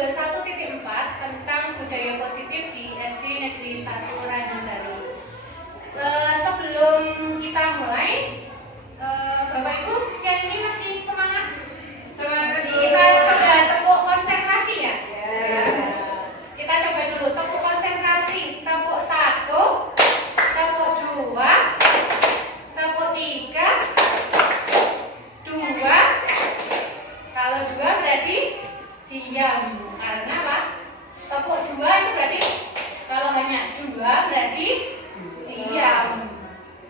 modul 1.4 tentang budaya positif di SD Negeri 1 Randusari. Sebelum kita mulai, Bapak Ibu siang ini masih semangat? Semangat. Kita coba tepuk konsentrasi ya. Kita coba dulu tepuk konsentrasi. Tepuk 1, tepuk 2, tepuk 3, 2. Kalau 2 berarti diam. Karena apa? Tepuk 2 itu berarti kalau hanya 2 berarti diam.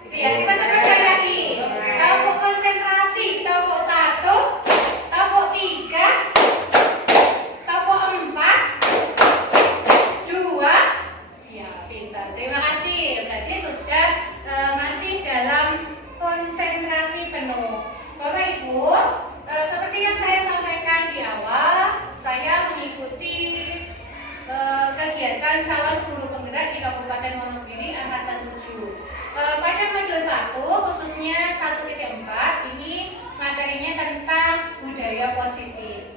Itu ya, kita coba sekali lagi. Tepuk konsentrasi. Tepuk 1, tepuk 3, tepuk 4, 2. Ya, pintar. Terima kasih. Berarti sudah masih dalam konsentrasi penuh. Bapak Ibu, seperti yang saya sampaikan di awal, saya mengikuti kegiatan calon guru penggerak di Kabupaten Wonogiri angkatan 7. Pada modul 1, khususnya 1.4, ini materinya tentang budaya positif.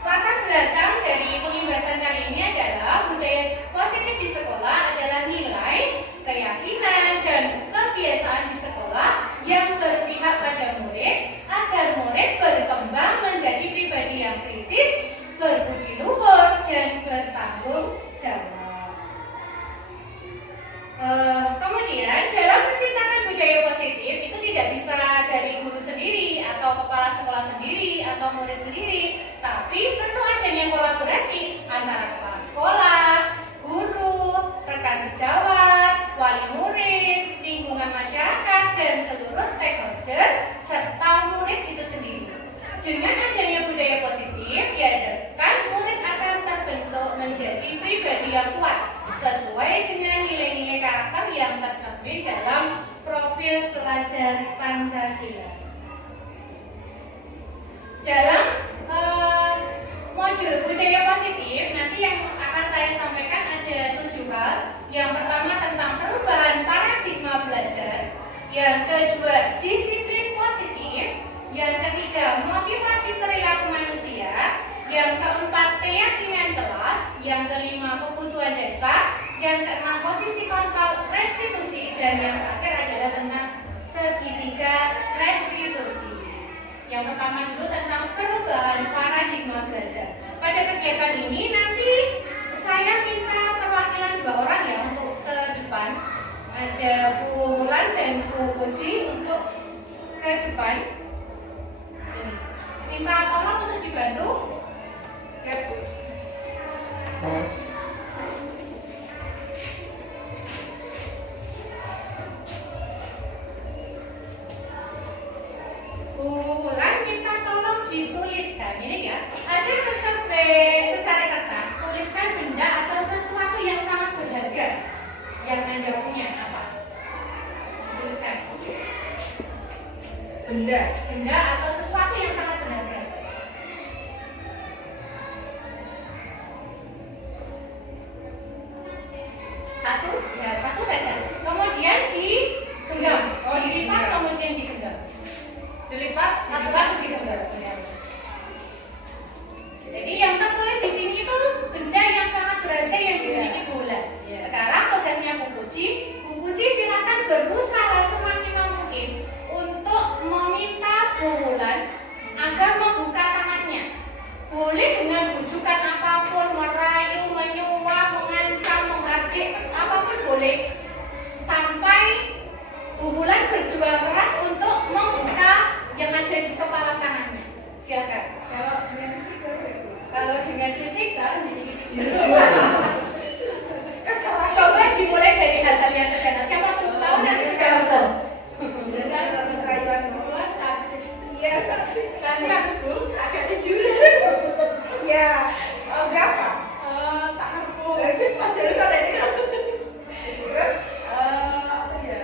Latar belakang dari pembahasan kali ini adalah budaya positif di sekolah adalah nilai, keyakinan, dan kebiasaan di sekolah yang berpihak pada murid agar murid berkembang menjadi pribadi yang kritis, berbudi luhur, dan bertanggung jawab. Kemudian dalam menciptakan budaya positif itu tidak bisa dari guru sendiri atau kepala sekolah sendiri atau murid sendiri, tapi perlu adanya kolaborasi antara kepala sekolah, guru, rekan sejawat, wali murid, lingkungan masyarakat, dan seluruh stakeholder serta murid itu sendiri. Dengan adanya budaya positif, diharapkan murid akan terbentuk menjadi pribadi yang kuat sesuai dengan nilai-nilai karakter yang tercermin dalam profil pelajar Pancasila. Dalam modul budaya positif nanti yang akan saya sampaikan ada 7 hal. Yang pertama tentang perubahan paradigma belajar, yang kedua disiplin positif, yang ketiga motivasi perilaku manusia, yang keempat keyakinan kelas, yang kelima kebutuhan dasar, yang keenam posisi kontrol restitusi, dan yang terakhir adalah tentang segitiga restitusi. Yang pertama dulu tentang perubahan paradigma belajar. Pada kegiatan ini nanti saya minta perwakilan 2 orang ya untuk ke depan. Ada Bu Wulan dan Bu Puji untuk ke depan. Minta tolong untuk dibantu. Siap, Bu. Bu Wulan minta tolong dituliskan ini ya. Ada secari kertas, tuliskan benda atau sesuatu yang sangat berharga yang Anda punya apa? Tuliskan. Benda atau sesuatu yang sangat berharga. Satu saja. Kemudian digenggam. Dilipat kemudian digenggam. Dilipat atau digenggam. Jadi yang tertulis di sini itu benda yang sangat berharga yang dimiliki Bu Wulan. Sekarang tugasnya Bu Puji. Bu Puji silakan berusaha semaksimal mungkin untuk meminta Bu Wulan agar membuka tangannya. Boleh dengan bujukan apapun, merayu, menyuap, mengancam, menghardik, apapun boleh. Sampai Bu Wulan berjuang keras untuk membuka yang ada di kepala tangannya. Silakan. Kalau dengan fisik coba dimulai dari hal-hal yang sederhana. Siapa tahu nanti sudah langsung. Iya, nanti aku agak jujur. Ya, berapa? Tanganku. Ajar pada ini kan. Terus apa ya?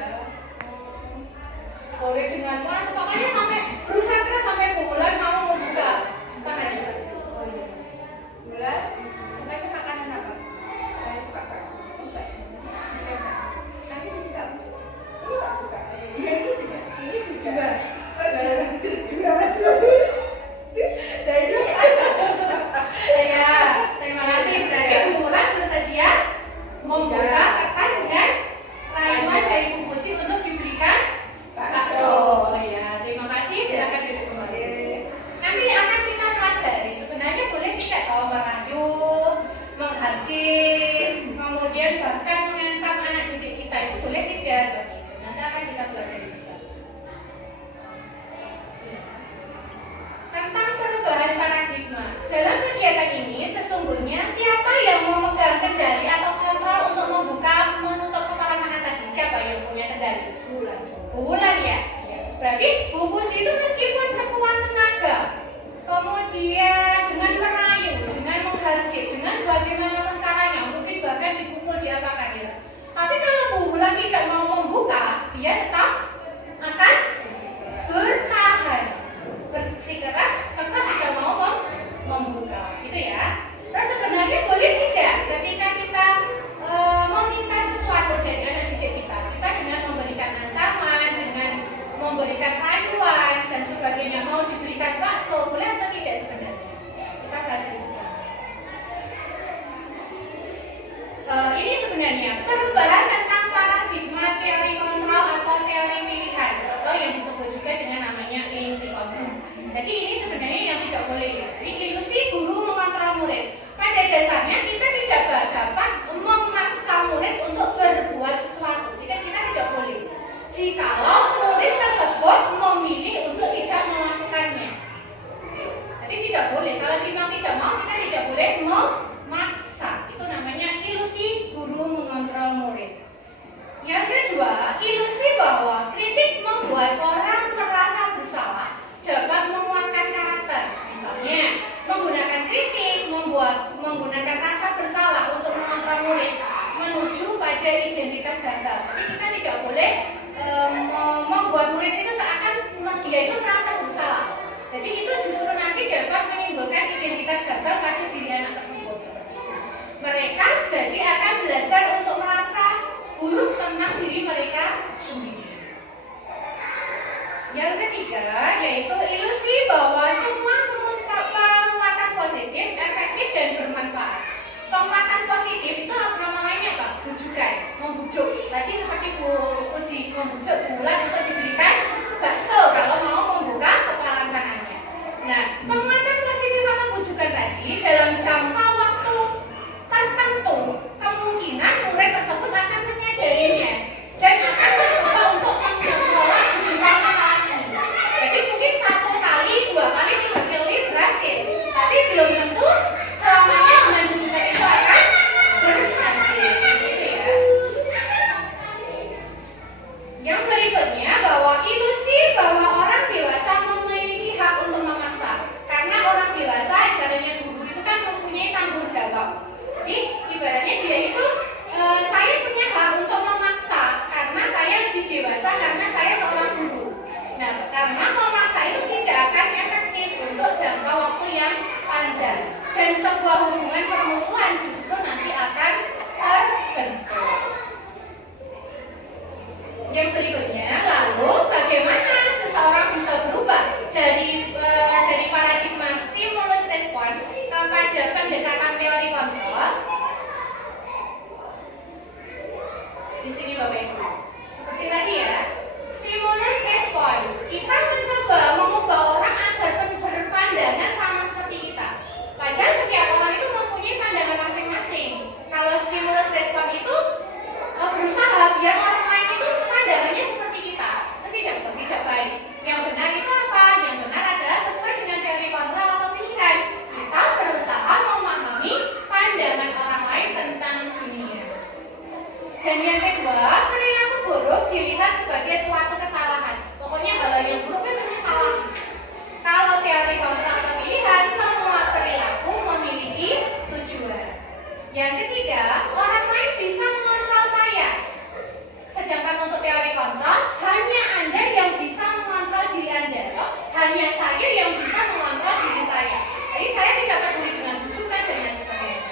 Boleh dengan keras, pokoknya sampai berusaha keras sampai Bu Wulan mau membuka tangannya. Oh iya. Bulan, supaya makanan apa? Saya suka bakso. Bakso. Nanti dibuka. Ini tak buka. Ini juga. Ini juga. Dua. dalam kegiatan ini sesungguhnya siapa yang memegang kendali atau kontrol untuk membuka menutup kepala tangan tadi? Siapa yang punya kendali? Bulan. Bulan ya. Berarti Bu Puji itu meskipun sekuat tenaga, kemudian dengan merayu, dengan menghardik, dengan bagaimanapun caranya, mungkin bahkan dipukul, diapakan ya. Tapi kalau Bu Bulan tidak mau membuka, dia tetap akan bertahan, bersikeras, tetap tidak mau membuka, gitu ya. Terus sebenarnya boleh tidak ketika kita meminta sesuatu dari anak didik kita dengan memberikan ancaman, dengan memberikan rayuan dan sebagainya, mau diberikan bakso, boleh atau tidak sebenarnya? Kita belajar bersama. Ini sebenarnya perubahan tentang paradigma teori kontrol atau teori pilihan atau yang disebut juga dengan namanya ilusi kontrol. Jadi ini sebenarnya yang tidak boleh ya. Jadi ilusi guru mengontrol murid. Pada dasarnya kita tidak dapat memaksa murid untuk berbuat sesuatu. Kita tidak boleh. Jikalau murid tersebut memilih untuk tidak melakukannya. Jadi tidak boleh. Kalau memang tidak mau, kita tidak boleh memaksa. Itu namanya ilusi guru mengontrol murid. Yang kedua, ilusi bahwa kritik membuat orang merasa bersalah dapat menguatkan karakter. Misalnya, menggunakan kritik, menggunakan rasa bersalah untuk mengontrol murid menuju pada identitas gagal. Jadi kita tidak boleh membuat murid itu seakan dia itu merasa bersalah. Jadi itu justru nanti dapat menimbulkan identitas gagal pada diri anak tersebut. Mereka jadi akan belajar untuk merasa buruk tentang diri mereka sendiri. Yang ketiga yaitu ilusi bahwa semua penguatan positif, efektif dan bermanfaat. Penguatan positif itu nama lainnya apa? Bujukan, membujuk. Tadi seperti Bu Uji membujuk Bulan untuk diberikan bakso kalau mau membuka kepala tangannya. Nah, penguatan positif atau bujukan tadi dalam jangka waktu tertentu kemungkinan murid tersebut akan menyadarinya dan akan mencoba untuk mengelola bujukan lagi. Jadi mungkin 1 kali, 2 kali, 3 kali berhasil, tapi belum tentu selamanya dengan bujukan itu akan berhasil. Gitu ya. Yang berikutnya bahwa ilusi bahwa orang dewasa memiliki hak untuk memaksa. Karena orang dewasa ibaratnya guru itu kan mempunyai tanggung jawab. Jadi ibaratnya dia itu saya punya hak untuk memaksa karena saya lebih dewasa, karena saya seorang guru. Nah, karena memaksa itu tidak akan efektif untuk jangka waktu yang panjang dan sebuah hubungan permusuhan justru nanti akan terbentuk. Yang berikutnya, lalu bagaimana seseorang bisa berubah dari paradigma stimulus respon kepada pendekatan teori kontrol? Di sini Bapak Ibu, seperti tadi ya, stimulus respon. Kita mencoba mengubah orang agar berpandangan sama seperti kita. Padahal setiap orang itu mempunyai pandangan masing-masing. Kalau stimulus respon itu berusaha biar orang lain itu pandangannya seperti kita. Itu tidak baik. Yang benar itu apa? Yang benar adalah sesuai dengan teori kontrol atau pilihan. Kita berusaha memahami pandangan orang lain tentang dunia. Dan yang kedua, perilaku buruk dilihat sebagai suatu kesalahan. Pokoknya hal yang buruk kan mesti salah. Kalau teori kontrol atau pilihan, semua perilaku memiliki tujuan. Yang ketiga, orang lain bisa mengontrol saya. Sedangkan untuk teori kontrol, hanya Anda yang bisa mengontrol diri Anda. Hanya saya yang bisa mengontrol diri saya. Jadi saya tidak peduli dengan bujukan dan lain sebagainya.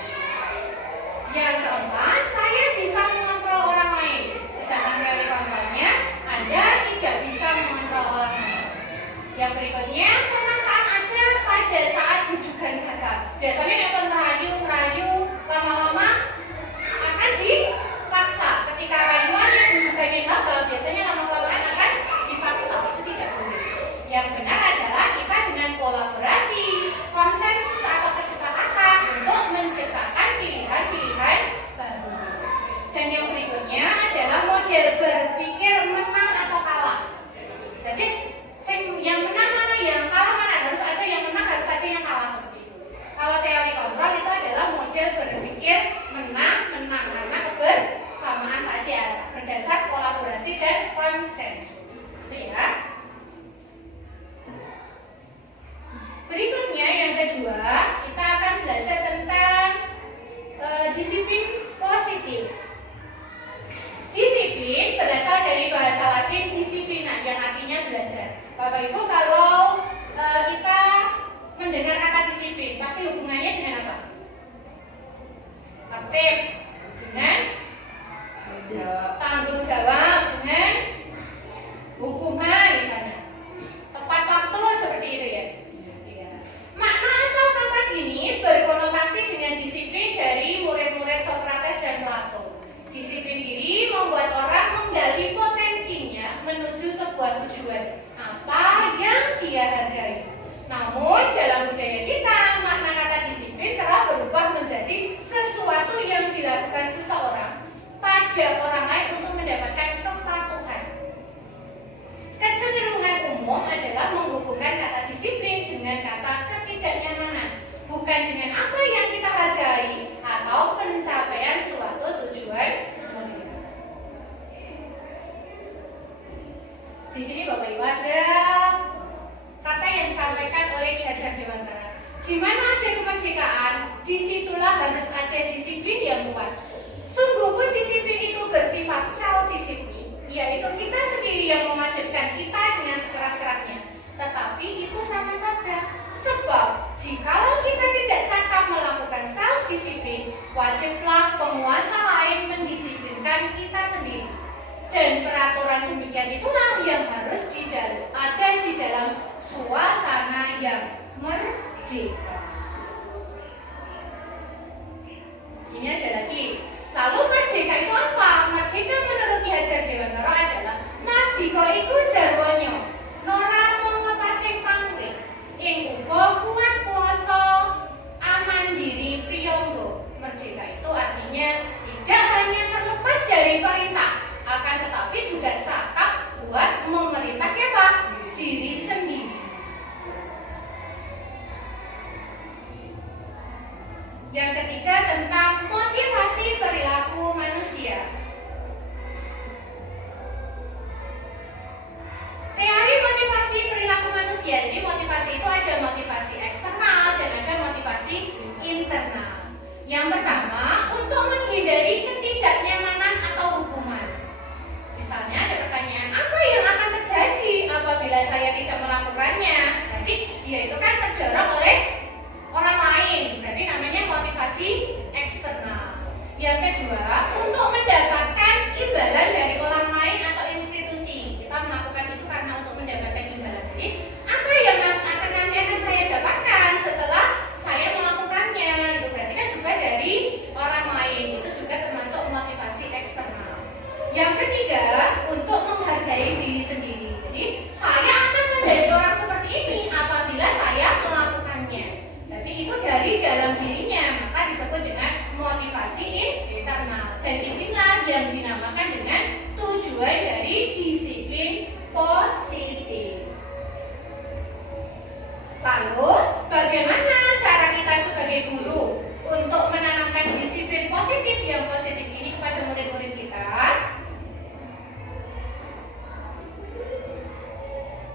Yang keempat, saya bisa mengontrol orang lain. Sedangkan teori kontrolnya, Anda tidak bisa mengontrol orang lain. Yang berikutnya, permasalahan ada pada saat bujukan gagal. Biasanya dapat merayu, lama-lama akan dipaksa. Ketika rayuan yang bujukannya gagal, biasanya lama-lama akan dipaksa. Itu tidak boleh. Yang benar adalah kita dengan kolaborasi, konsensus atau kesepakatan untuk menciptakan pilihan-pilihan baru. Dan yang berikutnya adalah model berpikir menang atau kalah. Jadi yang menang mana, yang kalah mana, harus ada yang menang, harus ada yang kalah seperti itu. Selanjutnya yang kedua, kita akan belajar tentang disiplin positif. Disiplin berasal dari bahasa Latin disiplina yang artinya belajar. Bapak Ibu, kalau kita mendengar kata disiplin, pasti hubungannya dengan apa? Tertib, dengan tanggung jawab, dengan hukuman misalnya. Tepat waktu seperti itu ya. Makna asal kata ini berkonotasi dengan disiplin dari murid-murid Socrates dan Plato. Disiplin diri membuat orang menggali potensinya menuju sebuah tujuan apa yang dia hargai. Namun dalam budaya kita, makna kata disiplin telah berubah menjadi sesuatu yang dilakukan seseorang pada orang lain untuk mendapatkan kepatuhan. Kecenderungan umum adalah menghubungkan kata disiplin dengan kata ketidaknyamanan, bukan dengan apa yang kita hargai atau pencapaian suatu tujuan. Di sini Bapak Ibu ada kata yang disampaikan oleh Ki Hajar Dewantara. Di mana ada kemerdekaan, disitulah harus ada disiplin yang kuat. Sungguh pun disiplin itu bersifat self-disiplin, yaitu kita sendiri yang mewajibkan kita dengan sekeras-kerasnya. Tetapi itu sama saja, sebab jikalau kita tidak cakap melakukan self-disiplin, wajiblah penguasa lain mendisiplinkan kita sendiri. Dan peraturan demikian itulah yang harus ada di dalam suasana yang merdeka. Ini ada lagi. Lalu merdeka itu apa? Merdeka menurut Ki Hajar Dewantara adalah mardika iku jarwanya nora mengatasi pangling ing uga kuat kuasa aman diri priyangga. Merdeka itu artinya tidak hanya terlepas dari perintah, akan tetapi juga cakap buat memerintah siapa? Diri sendiri. Yang ketiga tentang motivasi perilaku manusia. Teori motivasi perilaku manusia. Jadi motivasi itu ada motivasi eksternal dan ada motivasi internal. Yang pertama, untuk menghindari ketidaknyamanan atau hukuman. Misalnya ada pertanyaan, apa yang akan terjadi apabila saya tidak melakukannya? Berarti dia itu kan terdorong oleh orang lain. Berarti namanya motivasi eksternal. Yang kedua, untuk mendapatkan imbalan dari orang lain atau institusi. Kita melakukan itu karena untuk mendapatkan imbalan. Jadi, apa yang nanti akan saya dapatkan setelah saya melakukannya? Itu berarti kan juga dari orang lain. Itu juga termasuk motivasi eksternal. Yang ketiga, untuk menghargai diri sendiri. Jadi, saya akan menjadi orang seperti ini apabila saya melakukannya. Jadi itu dari dalam dirinya, maka disebut dengan motivasi internal. Dan inilah yang dinamakan dengan tujuan dari disiplin positif. Lalu, bagaimana cara kita sebagai guru untuk menanamkan disiplin positif yang positif ini kepada murid-murid kita?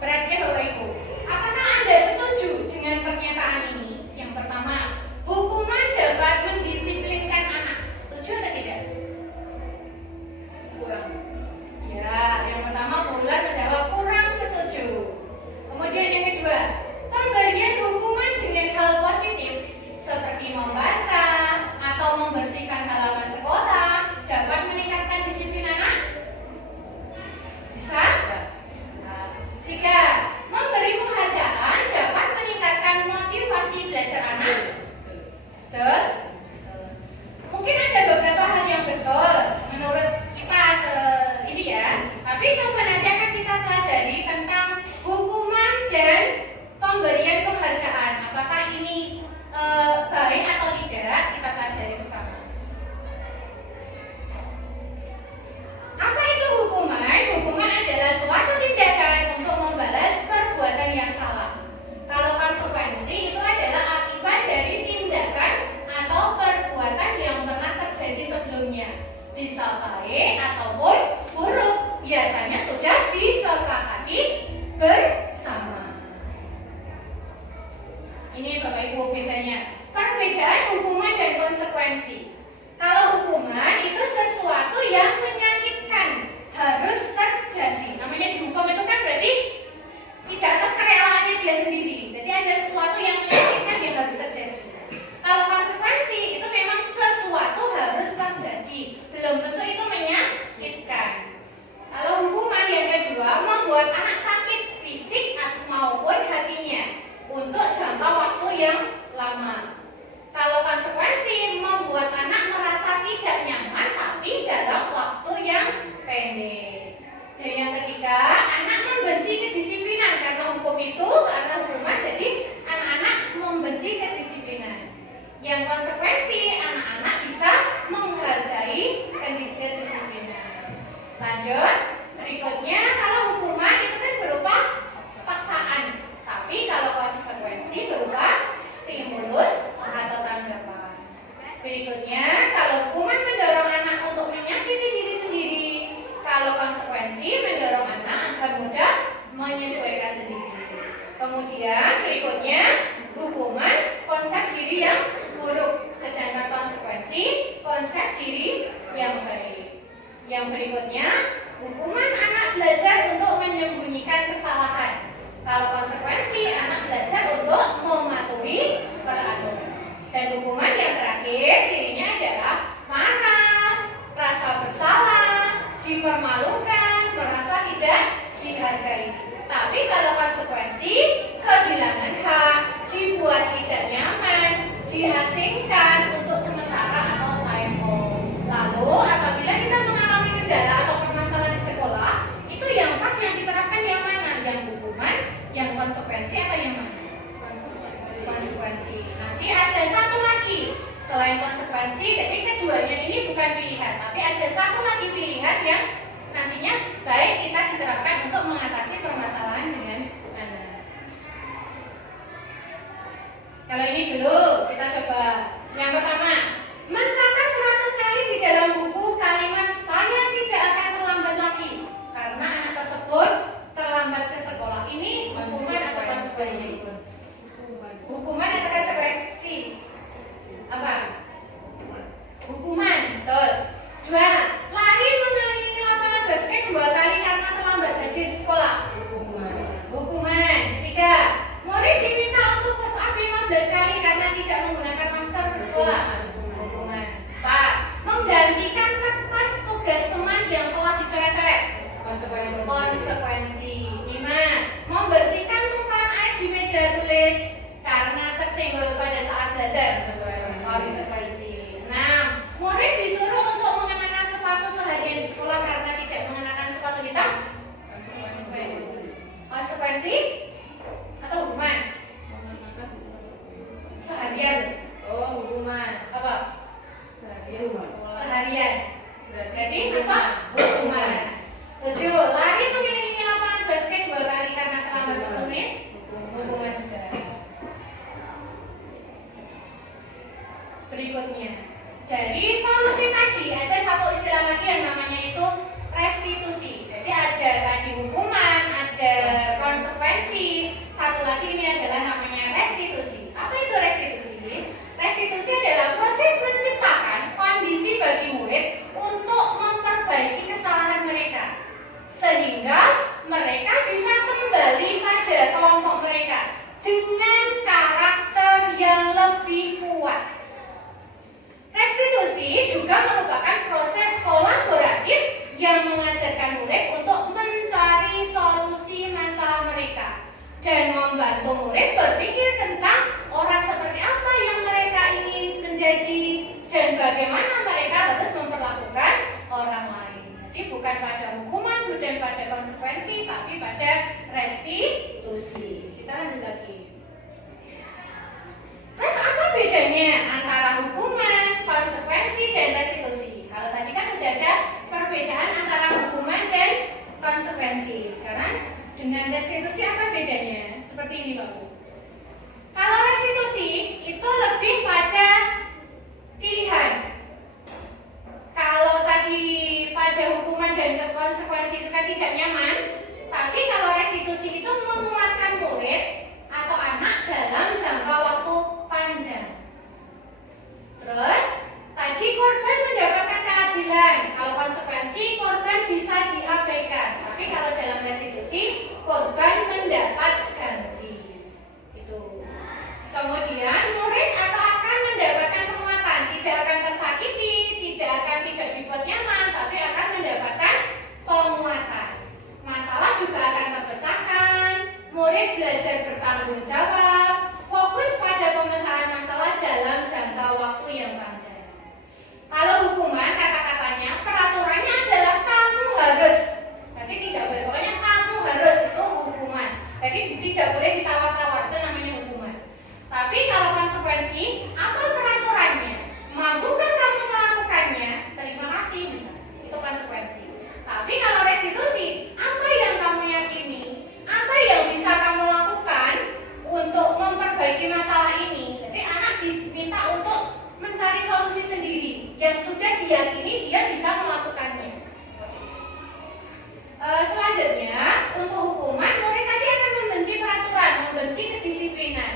Perhatikan Bapak Ibu, apakah Anda setuju dengan pernyataan ini? Yang pertama, hukuman dapat mendisiplinkan anak. Setuju atau tidak? Kurang. Ya, yang pertama Bulan menjawab kurang setuju. Kemudian yang kedua, pemberian hukuman dengan hal positif seperti membaca atau membersihkan halaman sekolah dapat meningkatkan disiplin anak? Bisa? Tiga, memberi penghargaan dapat meningkatkan motivasi belajar anak. Betul? Mungkin ada beberapa hal yang betul menurut kita ini ya. Tapi coba nanti akan kita pelajari tentang hukuman dan pemberian penghargaan. Apakah ini baik atau tidak? Kita pelajari bersama. Apa itu hukuman? Hukuman adalah suatu tindakan untuk membalas perbuatan yang salah. Kalau konsekuensi itu adalah akibat dari tindakan atau perbuatan yang pernah terjadi sebelumnya. Bisa baik ataupun buruk. Biasanya sudah disepakati bersama. ini Bapak Ibu bedanya. Perbedaan hukuman dan konsekuensi. Kalau hukuman itu sesuatu yang menyakitkan, harus terjadi. Namanya dihukum itu kan berarti tidak atas kereelaannya dia sendiri. Jadi ada sesuatu yang menyakitkan yang harus terjadi. Kalau konsekuensi itu memang sesuatu harus terjadi, belum tentu itu menyakitkan. Kalau hukuman yang kedua membuat anak sakit fisik maupun hatinya untuk jangka waktu yang lama. Kalau konsekuensi membuat anak merasa tidak nyaman tapi dalam waktu yang pendek. Dan yang ketiga, anak membenci kedisiplinan karena hukum itu, karena hukuman jadi anak-anak membenci kedisiplinan. Yang konsekuensi anak-anak bisa menghargai kedisiplinan. Lanjut, berikutnya kalau hukuman itu kan berupa paksaan, tapi kalau konsekuensi berupa stimulus atau tanggapan. Berikutnya, kalau hukuman mendorong anak untuk menyakiti diri sendiri, kalau konsekuensi mendorong anak agar mudah menyesuaikan sendiri. Kemudian berikutnya, hukuman konsep diri yang buruk, sedangkan konsekuensi konsep diri yang baik. Yang berikutnya, hukuman anak belajar untuk menyembunyikan kesalahan. Kalau konsekuensi anak belajar untuk mematuhi peraturan. Dan hukuman yang terakhir cirinya adalah marah, rasa bersalah, dipermalukan, merasa tidak dihargai. Tapi kalau konsekuensi kehilangan hak, dibuat tidak nyaman, diasingkan untuk sementara atau tempo. Lalu apabila kita mengalami kendala atau permasalahan di sekolah, itu yang pas yang diterapkan yang mana? Yang hukuman, yang konsekuensi atau yang mana? Konsekuensi. Nanti ada satu lagi selain konsekuensi, jadi keduanya ini bukan pilihan, tapi ada satu lagi pilihan yang nantinya baik kita diterapkan untuk mengatasi permasalahan dengan anak. Kalau ini dulu kita coba. Yang pertama, mencatat 100 kali di dalam buku kalimat saya tidak akan terlambat lagi karena anak tersebut terlambat ke sekolah. Ini hukuman atau konsekuensi? Hukuman atau konsekuensi? Apa? Hukuman, betul. Dua, lari mengelilingi lapangan basket 2 kali karena terlambat hadir di sekolah. Hukuman. Tiga, murid diminta untuk push up 15 kali karena tidak menggunakan masker ke sekolah. Hukuman. 4, menggantikan kertas tugas teman yang telah dicoret-coret. Konsekuensi. 5, membersihkan tumpahan air di meja tulis karena tersenggol pada saat belajar. Konsekuensi. 6, murid disuruh untuk mengenakan sepatu seharian di sekolah karena tidak mengenakan sepatu hitam. Konsekuensi atau hukuman? Seharian. Oh, hukuman. Apa? Seharian di sekolah. Seharian. Berarti Jadi masuk hukuman. 7, lari mengelilingi lapangan basket 2 kali karena terlambat 10 menit. Hukuman juga. Berikutnya, dari solusi tadi ada satu istilah lagi yang namanya itu restitusi. Jadi ada tadi hukuman, ada konsekuensi, satu lagi ini adalah namanya restitusi. Apa itu restitusi? Restitusi adalah proses menciptakan kondisi bagi murid untuk memperbaiki kesalahan mereka, sehingga mereka bisa kembali pada kelompok mereka dengan karakter yang lebih kuat. Restitusi belajar bertanggung jawab, fokus pada pemecahan masalah dalam jangka waktu yang panjang. Kalau hukuman, kata-katanya, peraturannya adalah kamu harus. Jadi tidak boleh, pokoknya kamu harus, itu hukuman. Jadi tidak boleh ditawar-tawar, itu namanya hukuman. Tapi kalau konsekuensi, apa peraturannya? Mampukah kamu melakukannya? Terima kasih, misalnya. Itu konsekuensi. Tapi kalau restitusi, apa yang kamu yakini? Apa yang bisa kamu lakukan untuk memperbaiki masalah ini? Jadi anak diminta untuk mencari solusi sendiri yang sudah diyakini dia bisa melakukannya. Selanjutnya, untuk hukuman, murid tadi akan membenci peraturan, membenci kedisiplinan.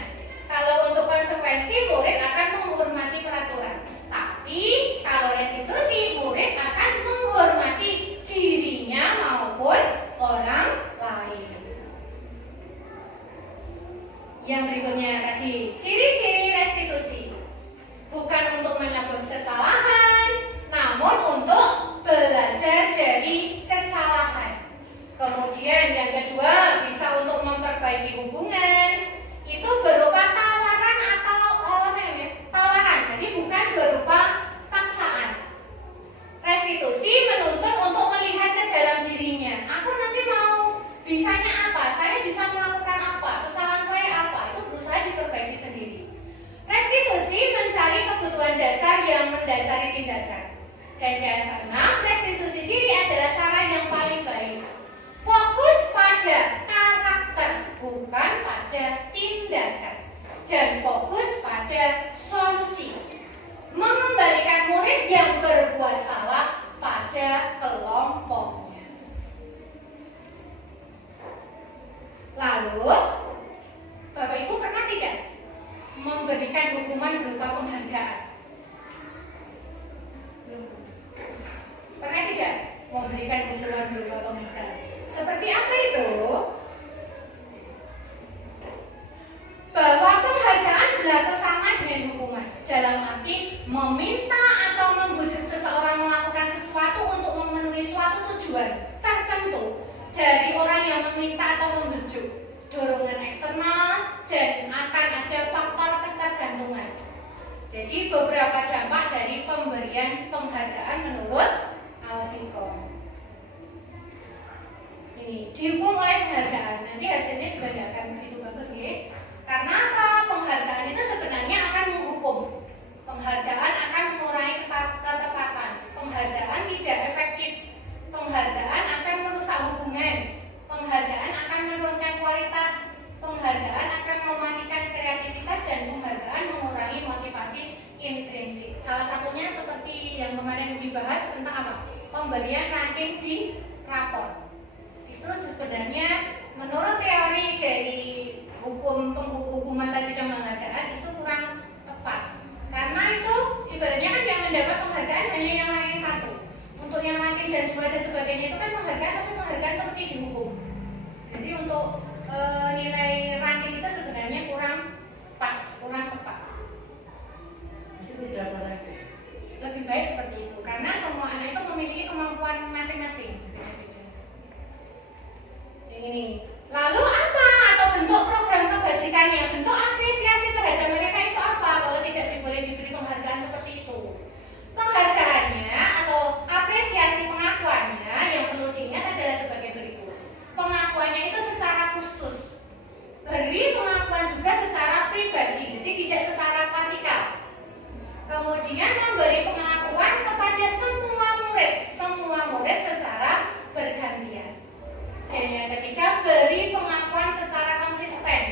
Kalau untuk konsekuensi, murid akan menghormati peraturan. Tapi kalau restitusi, murid akan menghormati dirinya maupun orang lain. Yang berikutnya tadi, ciri-ciri restitusi. Bukan untuk menebus kesalahan, namun untuk belajar dari kesalahan. Kemudian yang kedua, bisa untuk memperbaiki hubungan. Itu berupa tawaran atau tawaran, jadi bukan berupa paksaan. Restitusi menuntut untuk melihat ke dalam dirinya. Aku nanti mau bisanya apa? Saya bisa melakukan apa? Kesalahan saya apa? Itu berusaha diperbaiki sendiri. Restitusi mencari kebutuhan dasar yang mendasari tindakan. Dan yang keenam, restitusi diri adalah cara yang paling baik. Fokus pada karakter, bukan pada tindakan. Dan fokus pada solusi. Mengembalikan murid yang berbuat salah pada kelompoknya. Lalu, Bapak Ibu pernah tidak memberikan hukuman berupa penghargaan? Pernah tidak memberikan hukuman berupa penghargaan? Seperti apa itu? Bahwa penghargaan berlaku sama dengan hukuman, dalam arti meminta atau membujuk seseorang melakukan sesuatu untuk memenuhi suatu tujuan tertentu dari orang yang meminta atau membujuk, dorongan eksternal, dan akan ada faktor ketergantungan. Jadi beberapa dampak dari pemberian penghargaan menurut Alficon. Ini dihukum oleh penghargaan. Nanti hasilnya juga tidak akan begitu bagus ya. Karena apa? Penghargaan itu sebenarnya akan menghukum. Penghargaan akan mengurangi ketepatan. Penghargaan tidak efektif. Penghargaan akan merusak hubungan. Penghargaan akan menurunkan kualitas. Penghargaan akan mematikan kreativitas dan penghargaan mengurangi motivasi intrinsik. Salah satunya seperti yang kemarin dibahas tentang apa? Pemberian ranking di rapor. Justru sebenarnya menurut teori dari hukuman tadi dan penghargaan itu kurang tepat. Karena itu ibaratnya kan yang mendapat penghargaan hanya yang ranking 1. Untuk yang ranking dan 2 dan sebagainya itu kan penghargaan, tapi penghargaan seperti dihukum. Jadi untuk nilai ranking itu sebenarnya kurang pas, kurang tepat. Lebih baik seperti itu, karena semua anak itu memiliki kemampuan masing-masing. Ini. Lalu apa atau bentuk program kebajikannya? Bentuk apresiasi terhadap mereka itu apa? Kalau tidak boleh diberi penghargaan seperti itu. Penghargaannya atau apresiasi pengakuannya yang perlu diingat adalah sebagai berikut. Pengakuannya itu secara khusus. Beri pengakuan juga secara pribadi, jadi tidak secara klasikal. Kemudian memberi pengakuan kepada semua murid secara bergantian. Dan yang ketiga, beri pengakuan secara konsisten.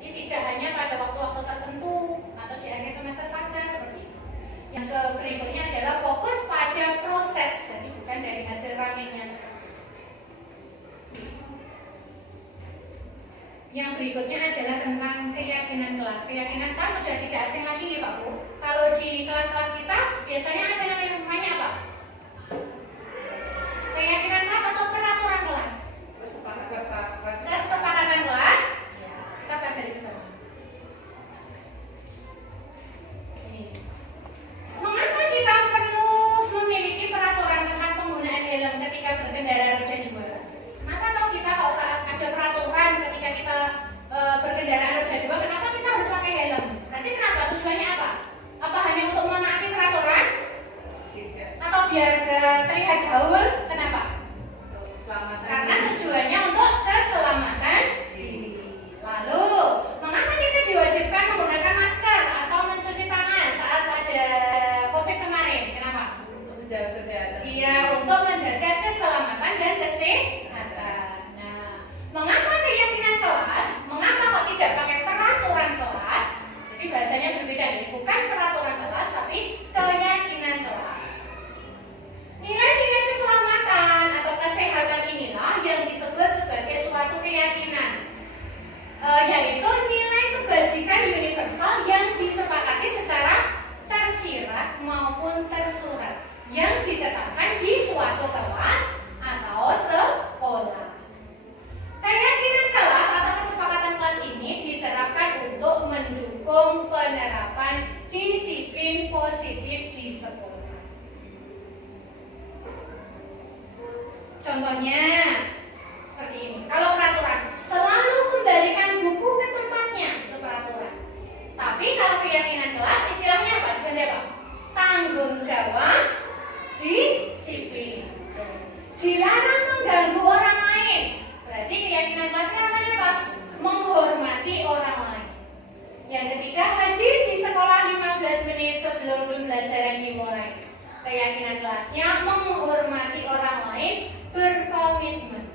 Ini tidak hanya pada waktu-waktu tertentu atau di akhir semester saja seperti itu. Yang berikutnya adalah fokus pada proses, jadi bukan dari hasil rankingnya tersebut. Yang berikutnya adalah tentang keyakinan kelas. Keyakinan kelas sudah tidak asing lagi nih Pak Bu. Kalau di kelas-kelas kita biasanya ada yang namanya apa? Keyakinan kelas atau peraturan kelas? Kesepakatan kelas. Kita pelajari bersama. terlihat gaul, kenapa? Selamat Karena tujuannya untuk keselamatan diri. Lalu, mengapa kita diwajibkan menggunakan masker atau mencuci tangan saat ada COVID kemarin? Kenapa? untuk menjaga kesehatan. Iya, untuk menjaga keselamatan dan kesehatan. Nah, mengapa keyakinan kelas? Mengapa kok tidak pakai peraturan kelas? Jadi bahasanya berbeda nih, bukan peraturan kelas tapi keyakinan kelas. Nilai-nilai keselamatan atau kesehatan inilah yang disebut sebagai suatu keyakinan, yaitu nilai kebajikan universal yang disepakati secara tersirat maupun tersurat yang ditetapkan di suatu kelas atau sekolah. Keyakinan kelas atau kesepakatan kelas ini diterapkan untuk mendukung penerapan disiplin positif di sekolah. Contohnya seperti ini. Kalau peraturan, selalu kembalikan buku ke tempatnya, itu peraturan. Tapi kalau keyakinan kelas istilahnya apa? Diganti apa? Tanggung jawab disiplin. Dilarang mengganggu orang lain. Berarti keyakinan kelasnya namanya apa? Menghormati orang lain. Yang ketiga, hadir di sekolah 15 menit sebelum pembelajaran dimulai. Keyakinan kelasnya menghormati orang lain, berkomitmen.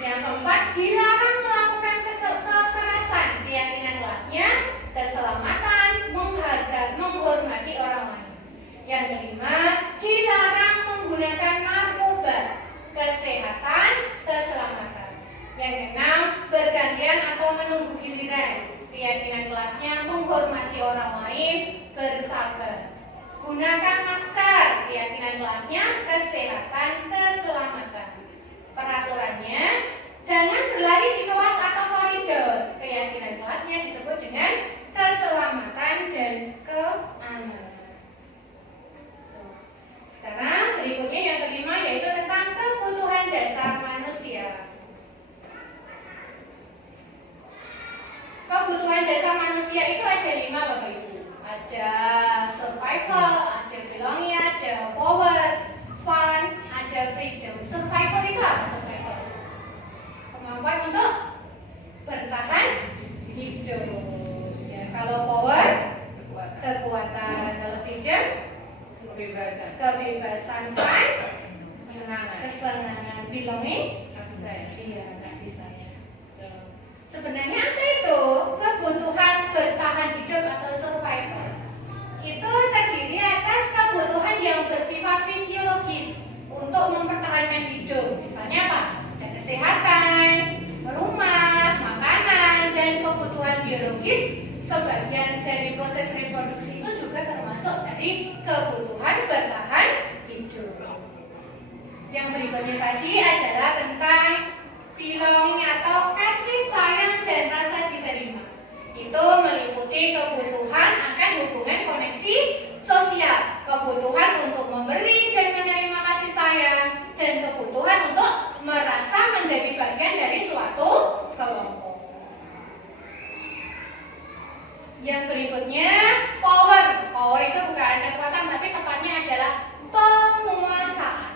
Yang keempat, dilarang melakukan kekerasan. Keyakinan kelasnya keselamatan, menghormati orang lain. Yang kelima, dilarang menggunakan narkoba. Kesehatan, keselamatan. Yang keenam, bergantian atau menunggu giliran. Keyakinan kelasnya menghormati orang lain, bersabar. Gunakan masker. Keyakinan kelasnya kesehatan, keselamatan. Peraturannya, jangan berlari di kelas atau koridor. Keyakinan kelasnya disebut dengan keselamatan dan keamanan. Sekarang berikutnya yang kelima yaitu tentang kebutuhan dasar manusia. Kebutuhan dasar manusia itu ada 5 Bapak Ibu. Ada survival, ada belonging, ada power, fun, ada freedom. Survival itu apa survival? Kemampuan untuk bertahan hidup. Ya, kalau power, kekuatan. Kalau freedom, kebebasan, fun, kesenangan, belonging, Kasih sayang. iya, kasih sayang. Sebenarnya apa itu? Kebutuhan bertahan hidup atau survival. Itu terdiri atas kebutuhan yang bersifat fisiologis untuk mempertahankan hidup. Misalnya apa? Ada kesehatan, rumah, makanan, dan kebutuhan biologis. Sebagian dari proses reproduksi itu juga termasuk dari kebutuhan bertahan hidup. Yang berikutnya tadi adalah tentang belonging atau kasih sayang dan rasa diterima. Itu meliputi kebutuhan akan hubungan koneksi sosial, kebutuhan untuk memberi dan menerima kasih sayang, dan kebutuhan untuk merasa menjadi bagian dari suatu kelompok. Yang berikutnya, power. Power itu bukan kekuatan, tapi tepatnya adalah penguasaan.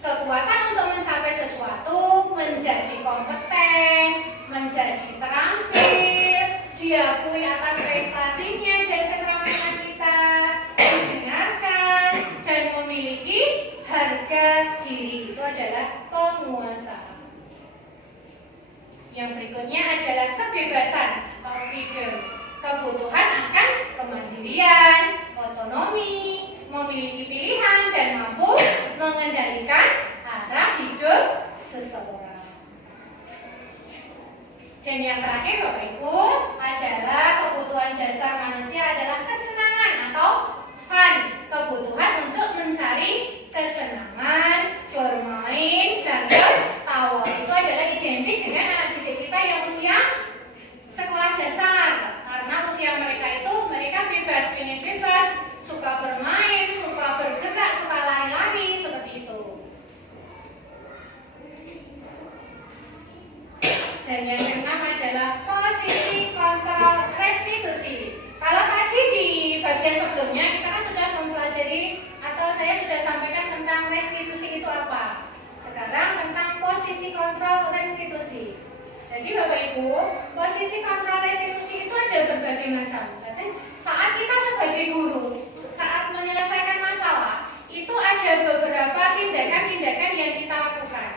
Kekuatan untuk mencapai sesuatu, menjadi kompeten, menjadi terampil, diakui atas prestasinya dan keterampilan kita, didengarkan, dan memiliki harga diri. Itu adalah penguasaan. Yang berikutnya adalah kebebasan atau freedom. Kebutuhan akan kemandirian, otonomi, memiliki pilihan, dan mampu mengendalikan arah hidup seseorang. Dan yang terakhir Bapak Ibu adalah kebutuhan dasar manusia adalah kesenangan atau fun. Kebutuhan untuk mencari kesenangan, bermain, dan tertawa. Itu adalah identik dengan anak didik kita yang usia sekolah dasar. Karena usia mereka bebas, pengen bebas, suka bermain, suka bergerak, suka lari-lari, seperti itu. Dan yang keenam adalah posisi kontrol restitusi. Kalau tadi di bagian sebelumnya kita kan sudah mempelajari atau saya sudah sampaikan tentang restitusi kontrol restitusi. Jadi Bapak Ibu, posisi kontrol restitusi itu ada berbagai macam. Jadi saat kita sebagai guru, saat menyelesaikan masalah, itu ada beberapa tindakan-tindakan yang kita lakukan.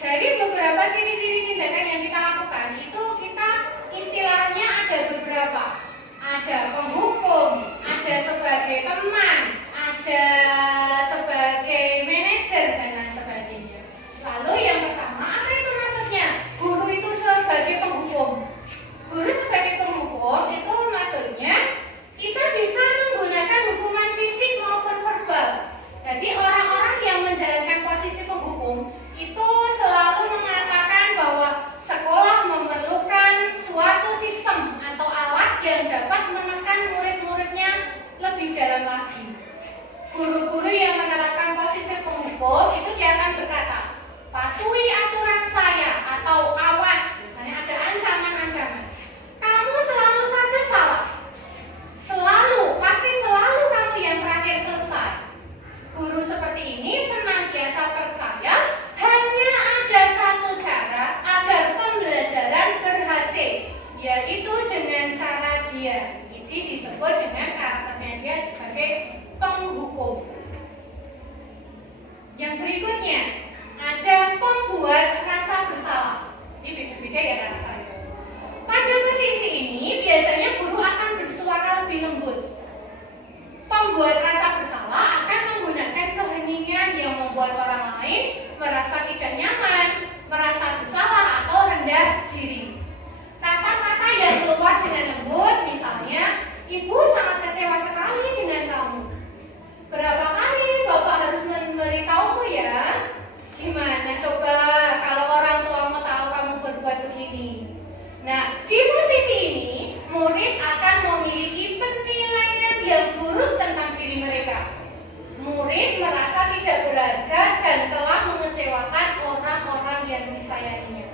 Dari beberapa ciri-ciri tindakan yang kita lakukan, itu kita istilahnya ada beberapa. Ada penghukum, ada sebagai teman, ada sebagai manajer, dan lain sebagainya. Lalu yang pertama, apa itu maksudnya? Guru itu sebagai penghukum. Guru sebagai penghukum itu maksudnya kita bisa menggunakan hukuman fisik maupun verbal. Jadi orang-orang yang menjalankan posisi penghukum itu selalu mengatakan bahwa sekolah memerlukan suatu sistem atau alat yang dapat menekan murid-muridnya lebih dalam lagi. Guru-guru yang menerapkan posisi penghukum itu dia akan berkata, patuhi aturan saya atau awas, misalnya ada ancaman-ancaman. Kamu selalu saja salah. Pasti selalu kamu yang terakhir selesai. Guru seperti ini senantiasa percaya hanya ada satu cara agar pembelajaran berhasil, yaitu dengan cara dia. Ini disebut dengan karakternya dia sebagai penghukum. Yang berikutnya, ada pembuat rasa bersalah. Ini beda-beda ya karakternya. Pada posisi ini biasanya guru akan bersuara lebih lembut. Pembuat rasa bersalah akan menggunakan keheningan yang membuat orang lain merasa tidak nyaman, merasa bersalah atau rendah diri. Kata-kata yang keluar dengan lembut, misalnya, Ibu sangat kecewa sekali dengan kamu. Berapa kali Bapak harus memberitahuku ya? Gimana coba kalau orang tuamu tahu kamu berbuat begini? Nah, di posisi ini, murid akan memiliki penilaian yang buruk tentang diri mereka. Murid merasa tidak berharga dan telah mengecewakan orang-orang yang disayanginya.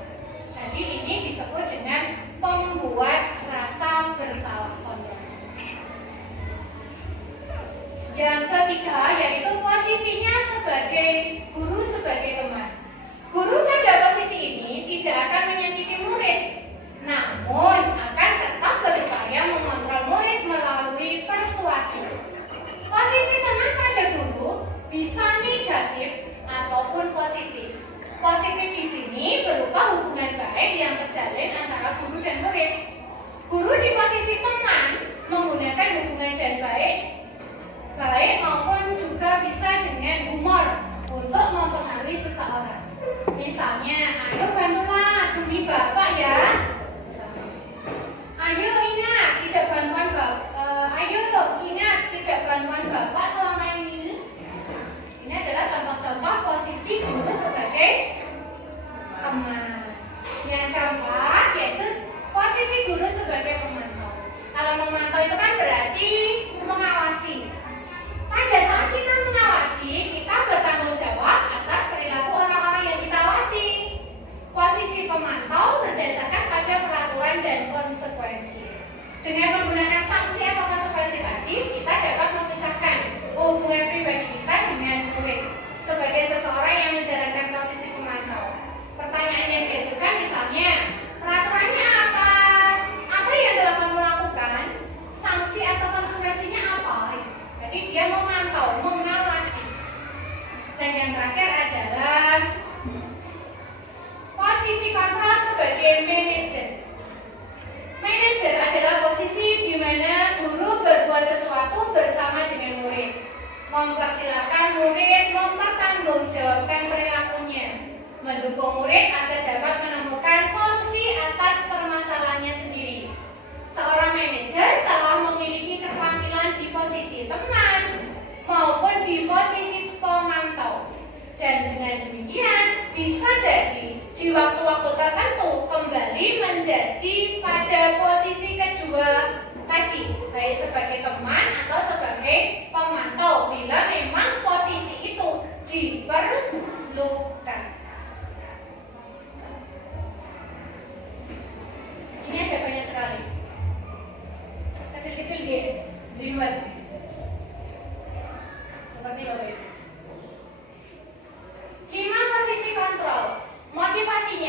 Jadi ini disebut dengan pembuat rasa bersalah. Yang ketiga yaitu posisinya sebagai guru, sebagai teman. Guru pada posisi ini tidak akan menyakiti murid, namun akan tetap berupaya mengontrol murid melalui persuasi. Posisi teman pada guru bisa negatif ataupun positif. Positif di sini berupa hubungan baik yang terjalin antara guru dan murid. Guru di posisi teman menggunakan hubungan dan baik maupun juga bisa dengan humor untuk mempengaruhi seseorang. Misalnya, ayo bantulah demi Bapak ya. Ayo ingat tidak bantuan Bapak selama ini. Ini adalah contoh-contoh posisi guru sebagai teman. Yang keempat yaitu posisi guru sebagai pemantau. Kalau memantau itu kan berarti mengawasi. Pada saat kita mengawasi, kita bertanggung jawab atas perilaku orang-orang yang kita awasi. Posisi pemantau berdasarkan pada peraturan dan konsekuensi. Dengan menggunakan sanksi atau konsekuensi tadi, kita dapat memisahkan hubungan pribadi kita dengan murid. Sebagai seseorang yang menjalankan posisi pemantau, pertanyaan yang diajukan misalnya, peraturannya apa? Apa yang telah kamu lakukan? Sanksi atau konsekuensinya apa? Jadi dia memantau, mengawasi. Dan yang terakhir adalah posisi kontrol sebagai manajer. Manajer adalah posisi di mana guru berbuat sesuatu bersama dengan murid, mempersilahkan murid mempertanggungjawabkan perilakunya, mendukung murid agar dapat menemukan solusi atas permasalahannya sendiri. Seorang manajer telah memiliki keterampilan di posisi teman maupun di posisi pemantau. Dan dengan demikian bisa jadi di waktu-waktu tertentu kembali menjadi pada posisi kedua tadi, baik sebagai teman atau sebagai pemantau bila memang posisi itu diperlukan. Ini ada banyak sekali. Kecil-kecil dia, zimat. Seperti Bapak Ibu. 5 posisi kontrol. Motivasinya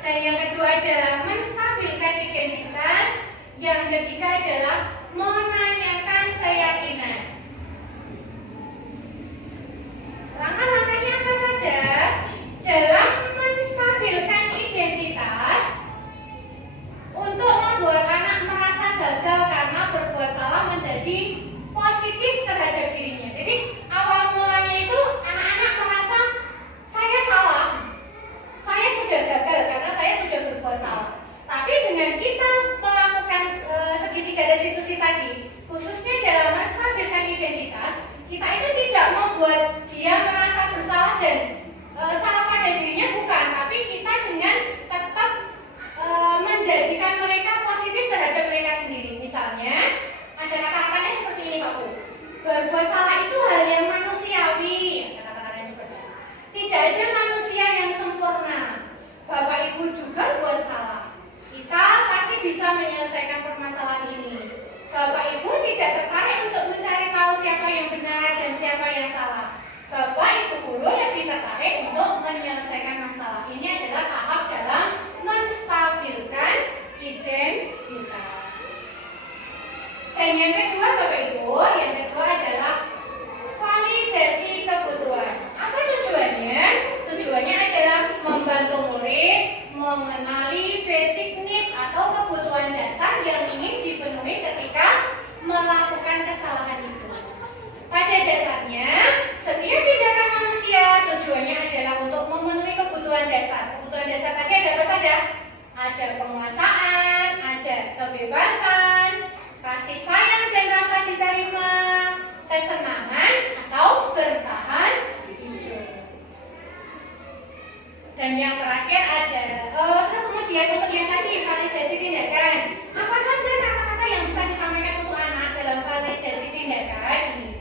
Dan yang kedua adalah menstabilkan identitas. Yang ketiga adalah menanyakan keyakinan. Langkah-langkahnya apa saja? Dalam menstabilkan identitas, untuk membuat anak merasa gagal karena berbuat salah menjadi positif terhadap dirinya. Jadi awal mulanya itu anak-anak merasa saya salah, saya sudah gagal karena saya sudah berbuat salah. Tapi dengan kita melakukan segitiga restitusi tadi, khususnya dalam menstabilkan identitas, kita itu tidak membuat dia merasa bersalah dan salah pada dirinya, bukan, tapi kita dengan tetap menjadikan mereka positif terhadap mereka sendiri. Misalnya ada kata-katanya seperti ini, Pak Bu. Berbuat salah itu hal yang manusiawi, kata-katanya seperti ini. Tidak ada manusia yang sempurna. Bapak Ibu juga buat salah. Kita pasti bisa menyelesaikan permasalahan ini. Bapak Ibu tidak tertarik untuk mencari tahu siapa yang benar dan siapa yang salah. Bapak Ibu guru lebih tertarik untuk menyelesaikan masalah. Ini adalah tahap dalam menstabilkan identitas. Dan yang kedua Bapak Ibu, yang kedua adalah validasi kebutuhan. Apa tujuannya? Tujuannya adalah membantu murid mengenali basic need atau kebutuhan dasar yang ingin dipenuhi ketika melakukan kesalahan itu. Pada dasarnya, setiap tindakan manusia tujuannya adalah untuk memenuhi kebutuhan dasar. Kebutuhan dasar tadi ada apa saja? Ada penguasaan, ada kebebasan, kasih sayang dan rasa diterima, kesenangan atau bertahan hidup. Dan yang terakhir ada kemudian untuk yang tadi validasi tindakan. Apa saja kata-kata yang bisa disampaikan untuk anak dalam validasi tindakan ini?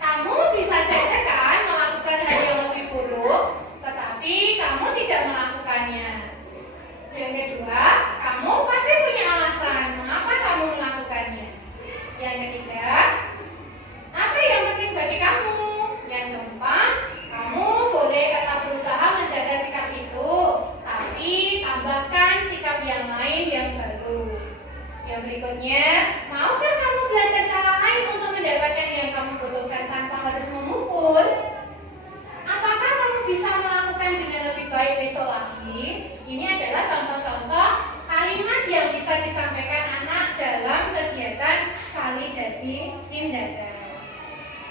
Kamu bisa saja kan melakukan hal yang lebih buruk, tetapi kamu tidak melakukannya. Yang kedua, kamu pasti punya alasan mengapa kamu melakukannya. Yang ketiga, apa yang penting bagi kamu? Yang keempat, kamu boleh tetap berusaha menjaga sikap itu, tapi tambahkan sikap yang lain yang baru. Yang berikutnya, maukah kamu belajar cara lain untuk mendapatkan yang kamu butuhkan tanpa harus memukul? Apakah kamu bisa melakukan dengan lebih baik besok lagi? Ini adalah contoh-contoh kalimat yang bisa disampaikan anak dalam kegiatan validasi tindakan.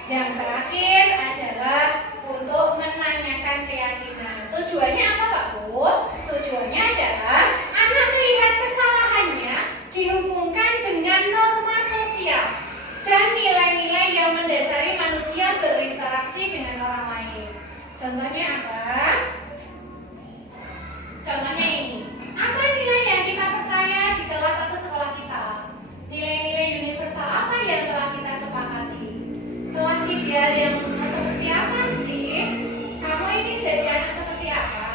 Yang terakhir adalah untuk menanyakan keyakinan. Tujuannya apa Pak Bu? Tujuannya adalah anak melihat kesalahannya dihubungkan dengan norma sosial dan nilai-nilai yang mendasari manusia berinteraksi dengan orang lain. Contohnya apa? Contohnya ini. Apa nilai yang kita percaya di kelas atau sekolah kita? Nilai-nilai universal apa yang telah kita sepakati? Kelas ideal yang seperti apa sih? Kamu ini jadi anak seperti apa?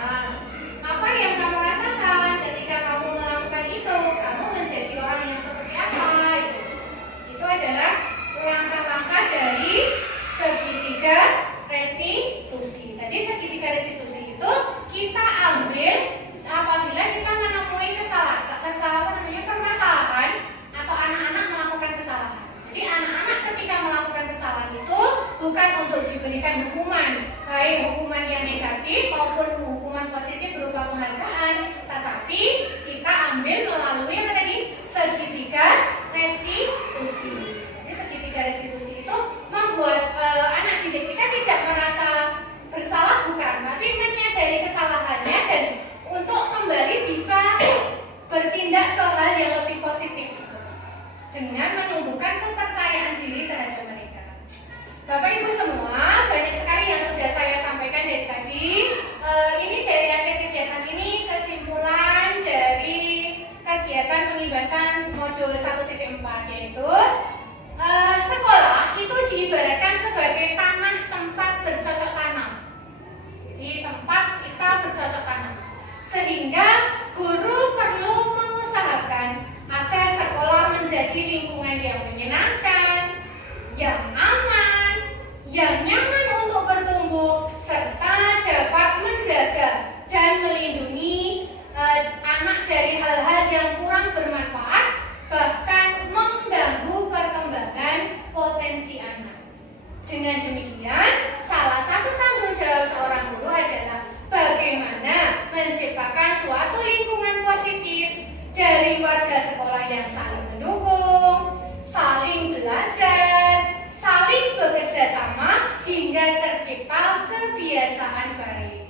Apa yang kamu rasakan ketika kamu melakukan itu? Kamu menjadi orang yang seperti apa? Itu adalah langkah-langkah dari segitiga restitusi. Tadi segitiga restitusi itu kita ambil apabila kita menemui permasalahan atau anak-anak melakukan kesalahan. Jadi anak-anak ketika melakukan kesalahan itu bukan untuk diberikan hukuman, baik hukuman yang negatif maupun hukuman positif berupa penghargaan, tetapi kita ambil melalui apa tadi? Segitiga restitusi. Jadi segitiga restitusi itu membuat anak didik kita tidak merasa bersalah, bukan, tapi menyadari kesalahannya dan untuk kembali bisa bertindak ke hal yang lebih positif dengan menumbuhkan kepercayaan diri terhadap mereka. Bapak Ibu semua, banyak sekali yang sudah saya sampaikan dari tadi. Ini dari akhir kegiatan ini kesimpulan dari kegiatan pengibasan modul 1.4, yaitu sekolah itu diibaratkan sebagai tanah tempat bercocok tanam. Di tempat kita bercocok tanam. Sehingga guru perlu mengusahakan agar sekolah menjadi lingkungan yang menyenangkan, yang aman, yang nyaman untuk bertumbuh, serta dapat menjaga dan melindungi kebiasaan baik.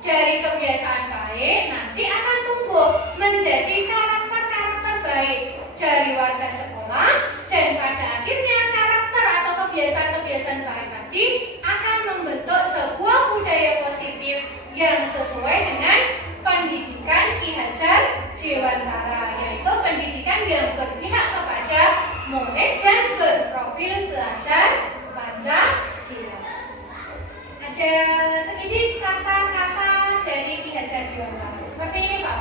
Dari kebiasaan baik nanti akan tumbuh menjadi karakter-karakter baik dari warga sekolah, dan pada akhirnya karakter atau kebiasaan-kebiasaan baik tadi akan membentuk sebuah budaya positif yang sesuai dengan pendidikan Ki Hajar Dewantara, yaitu pendidikan yang berpihak kepada murid dan berprofil belajar Pancasila. Ada sedikit kata-kata dari Ki Hajar Dewantara. Seperti ini Pak.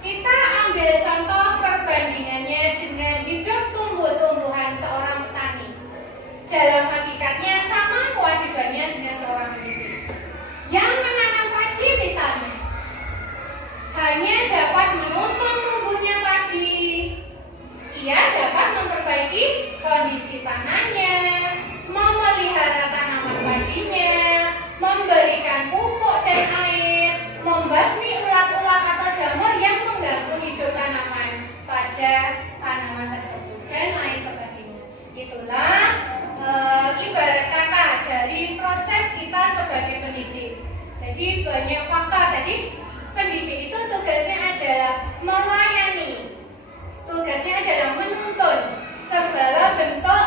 Kita ambil contoh perbandingannya dengan hidup tumbuh-tumbuhan seorang petani. Dalam hakikatnya sama kewajibannya dengan seorang pendidik. Yang menanam padi misalnya, hanya dapat menuntun tumbuhnya padi. Ia dapat memperbaiki kondisi tanahnya, memelihara tanaman padinya, memberikan pupuk dan air, membasmi ulat-ulat atau jamur yang mengganggu hidup tanaman pada tanaman tersebut, dan lain sebagainya. Itulah ibarat kata dari proses kita sebagai pendidik. Jadi banyak faktor. Jadi pendidik itu tugasnya adalah melayani, tugasnya adalah menuntun segala bentuk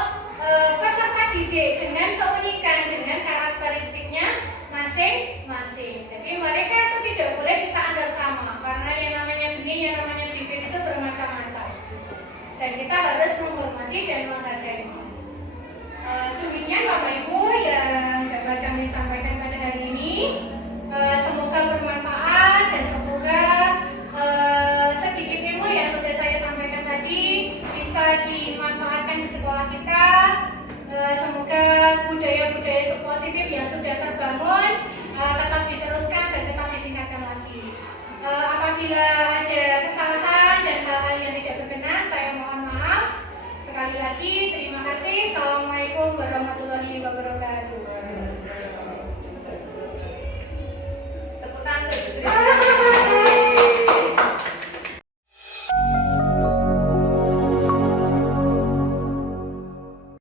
peserta didik dengan keunikan, dengan karakteristiknya masing-masing. Jadi mereka itu tidak boleh kita anggap sama, karena yang namanya benih, yang namanya bibit itu bermacam-macam. Dan kita harus menghormati dan menghargai. Demikian Bapak Ibu yang dapat kami sampaikan pada hari ini. Semoga bermanfaat dan semoga sedikit ilmu yang sudah saya sampaikan tadi bisa dimanfaatkan di sekolah kita. Semoga budaya-budaya positif yang sudah terbangun tetap diteruskan dan tetap ditingkatkan lagi. Apabila ada kesalahan dan hal-hal yang tidak berkenan, saya mohon maaf. Sekali lagi terima kasih. Assalamualaikum warahmatullahi wabarakatuh.